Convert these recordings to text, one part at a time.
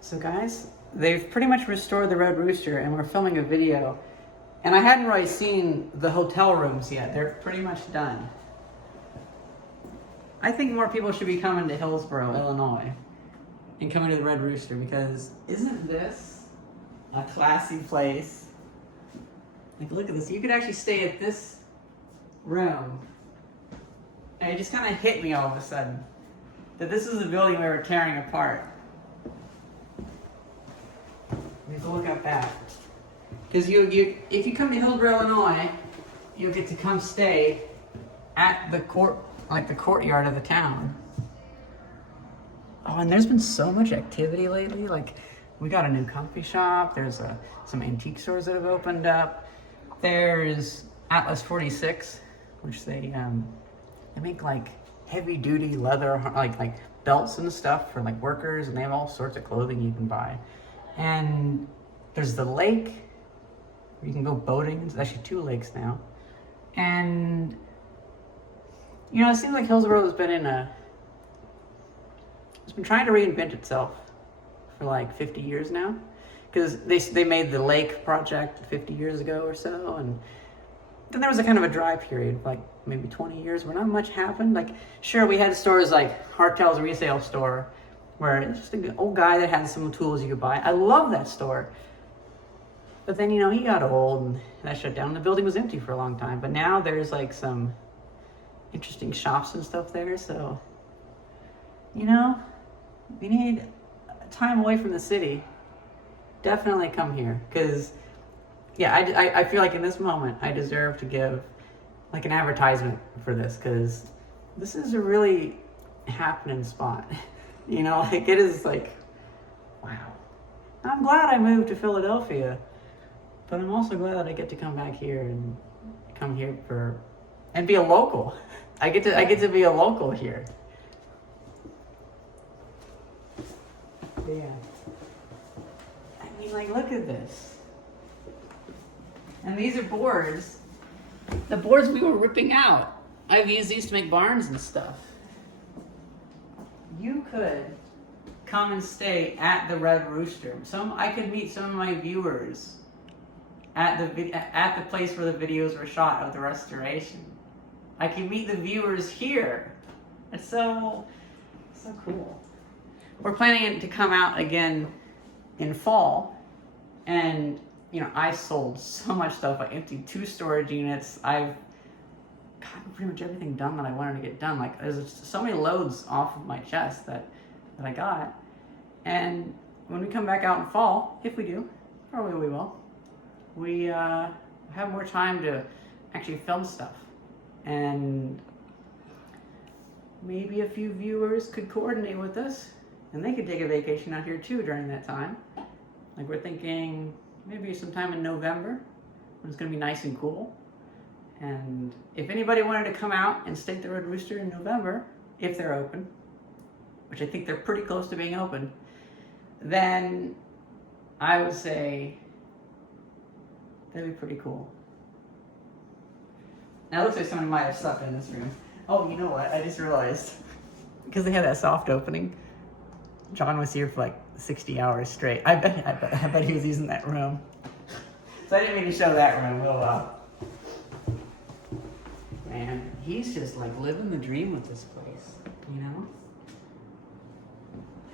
So guys, they've pretty much restored the Red Rooster and we're filming a video. And I hadn't really seen the hotel rooms yet. They're pretty much done. I think more people should be coming to Hillsboro, Illinois and coming to the Red Rooster because isn't this a classy place? Like look at this, you could actually stay at this room. And it just kind of hit me all of a sudden that this is the building we were tearing apart. We have to look at that. Because if you come to Hillsboro, Illinois, you'll get to come stay at the courtyard of the town. Oh, and there's been so much activity lately. Like, we got a new coffee shop. There's some antique stores that have opened up. There's Atlas 46, which they make like heavy duty leather, like belts and stuff for like workers, and they have all sorts of clothing you can buy. And there's the lake where you can go boating. There's actually 2 lakes now. And you know, it seems like Hillsboro has been it's been trying to reinvent itself for like 50 years now. Because they made the lake project 50 years ago or so, and then there was a kind of a dry period, like maybe 20 years where not much happened. Like, sure, we had stores like Hartel's resale store, where it's just an old guy that had some tools you could buy. I love that store. But then, you know, he got old and that shut down. The building was empty for a long time. But now there's like some interesting shops and stuff there. So, you know, we need time away from the city. Definitely come here. Because, yeah, I feel like in this moment I deserve to give like an advertisement for this. Because this is a really happening spot. You know, like it is like, wow. I'm glad I moved to Philadelphia. But I'm also glad that I get to come back here and come here and be a local. I get to be a local here. But yeah. I mean, like, look at this. And these are boards. The boards we were ripping out. I've used these to make barns and stuff. You could come and stay at the Red Rooster. I could meet some of my viewers at the place where the videos were shot of the restoration. I can meet the viewers here. It's so cool. We're planning it to come out again in fall, and you know, I sold so much stuff. I emptied 2 storage units. I've gotten pretty much everything done that I wanted to get done. Like, there's so many loads off of my chest that I got. And when we come back out in fall, if we do, probably we will, we have more time to actually film stuff. And maybe a few viewers could coordinate with us, and they could take a vacation out here too during that time. Like, we're thinking maybe sometime in November, when it's gonna be nice and cool. And if anybody wanted to come out and stay at the Red Rooster in November, if they're open, which I think they're pretty close to being open, then I would say that'd be pretty cool. Now it looks like somebody might have slept in this room. Oh, you know what? I just realized, because they had that soft opening, John was here for like 60 hours straight. I bet he was using that room. So I didn't mean to show that room. Oh well. Man, he's just like living the dream with this place, you know?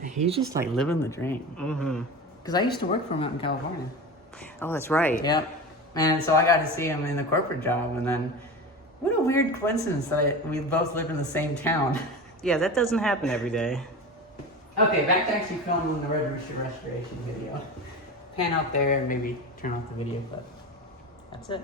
He's just like living the dream. Mm-hmm. Because I used to work for him out in California. Oh, that's right. Yep. And so I got to see him in the corporate job, and then what a weird coincidence that we both lived in the same town. Yeah, that doesn't happen every day. Okay, back to actually filming the Red Rooster Restoration video. Pan out there and maybe turn off the video, but that's it.